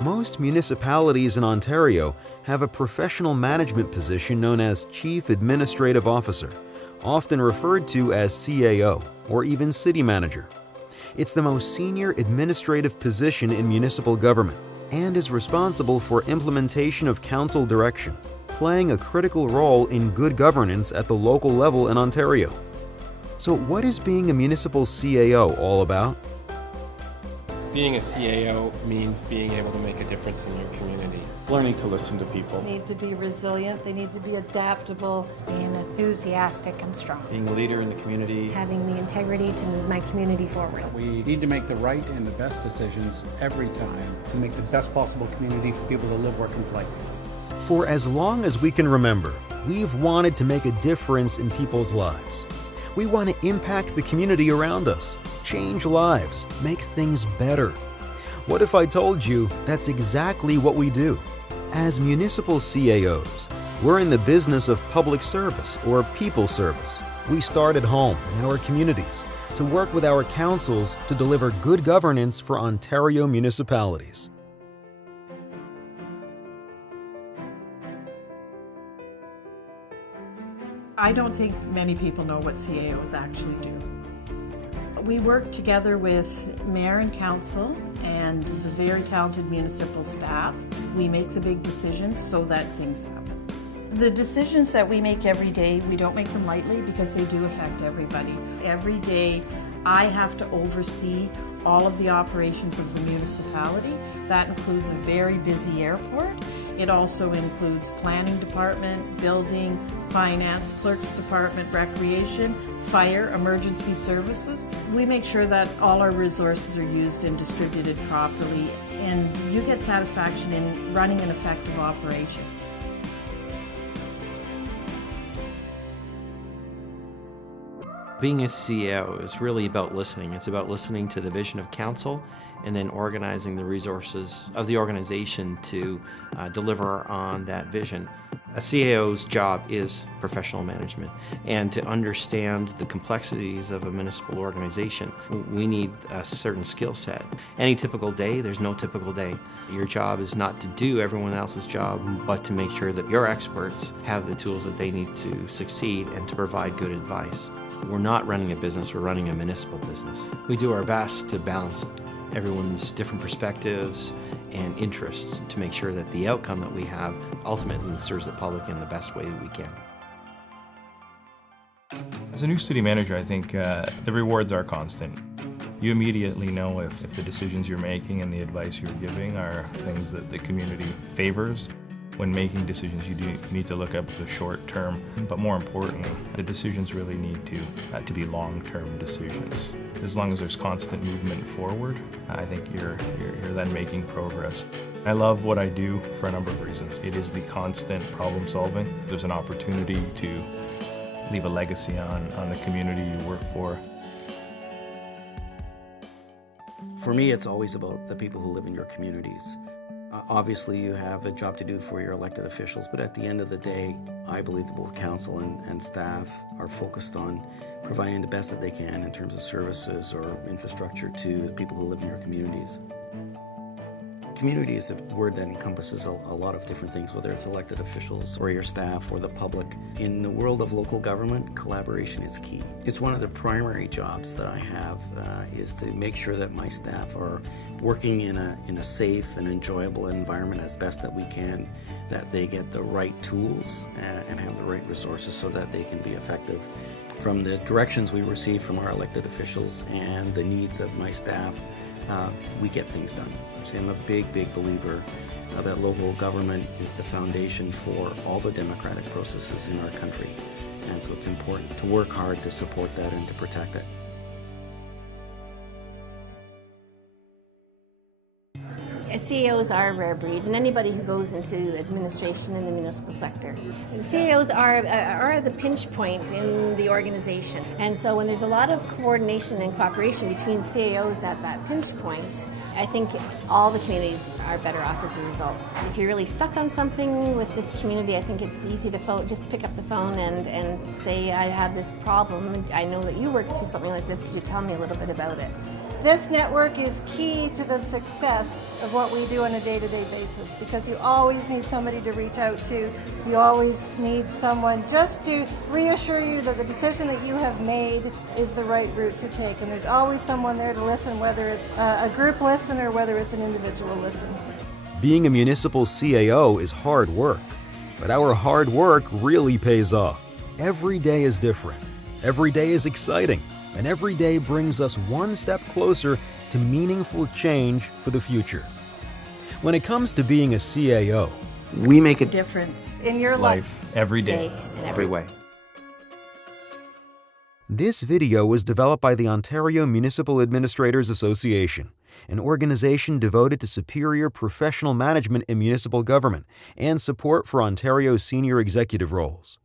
Most municipalities in Ontario have a professional management position known as Chief Administrative Officer, often referred to as CAO or even City Manager. It's the most senior administrative position in municipal government and is responsible for implementation of council direction, playing a critical role in good governance at the local level in Ontario. So what is being a municipal CAO all about? Being a CAO means being able to make a difference in your community. Learning to listen to people. They need to be resilient, they need to be adaptable. Being enthusiastic and strong. Being a leader in the community. Having the integrity to move my community forward. We need to make the right and the best decisions every time to make the best possible community for people to live, work, and play. For as long as we can remember, we've wanted to make a difference in people's lives. We want to impact the community around us, change lives, make things better. What if I told you that's exactly what we do? As municipal CAOs, we're in the business of public service or people service. We start at home in our communities to work with our councils to deliver good governance for Ontario municipalities. I don't think many people know what CAOs actually do. We work together with mayor and council and the very talented municipal staff. We make the big decisions so that things happen. The decisions that we make every day, we don't make them lightly because they do affect everybody. Every day I have to oversee all of the operations of the municipality. That includes a very busy airport. It also includes planning department, building, finance, clerk's department, recreation, fire, emergency services. We make sure that all our resources are used and distributed properly, and you get satisfaction in running an effective operation. Being a CEO is really about listening. It's about listening to the vision of council and then organizing the resources of the organization to deliver on that vision. A CAO's job is professional management, and to understand the complexities of a municipal organization, we need a certain skill set. Any typical day, there's no typical day. Your job is not to do everyone else's job, but to make sure that your experts have the tools that they need to succeed and to provide good advice. We're not running a business, we're running a municipal business. We do our best to balance everyone's different perspectives and interests to make sure that the outcome that we have ultimately serves the public in the best way that we can. As a new city manager, I think the rewards are constant. You immediately know if the decisions you're making and the advice you're giving are things that the community favors. When making decisions, you do need to look up the short term, but more importantly, the decisions really need to be long-term decisions. As long as there's constant movement forward, I think you're then making progress. I love what I do for a number of reasons. It is the constant problem solving. There's an opportunity to leave a legacy on the community you work for. For me, it's always about the people who live in your communities. Obviously, you have a job to do for your elected officials, but at the end of the day, I believe that both council and staff are focused on providing the best that they can in terms of services or infrastructure to the people who live in your communities. Community is a word that encompasses a lot of different things, whether it's elected officials or your staff or the public. In the world of local government, collaboration is key. It's one of the primary jobs that I have is to make sure that my staff are working in a safe and enjoyable environment as best that we can, that they get the right tools and have the right resources so that they can be effective. From the directions we receive from our elected officials and the needs of my staff, we get things done. So I'm a big believer that local government is the foundation for all the democratic processes in our country. And so it's important to work hard to support that and to protect it. CAOs are a rare breed, and anybody who goes into administration in the municipal sector. The CAOs are the pinch point in the organization, and so when there's a lot of coordination and cooperation between CAOs at that pinch point, I think all the communities are better off as a result. If you're really stuck on something with this community, I think it's easy to just pick up the phone and say, I have this problem. I know that you worked through something like this. Could you tell me a little bit about it? This network is key to the success of what we do on a day-to-day basis, because you always need somebody to reach out to. You always need someone just to reassure you that the decision that you have made is the right route to take. And there's always someone there to listen, whether it's a group listen or whether it's an individual listen. Being a municipal CAO is hard work, but our hard work really pays off. Every day is different, every day is exciting, and every day brings us one step closer to meaningful change for the future. When it comes to being a CAO, We make a Difference. In your life. every day. And every way. this video was developed by the Ontario Municipal Administrators Association, an organization devoted to superior professional management in municipal government and support for Ontario's senior executive roles.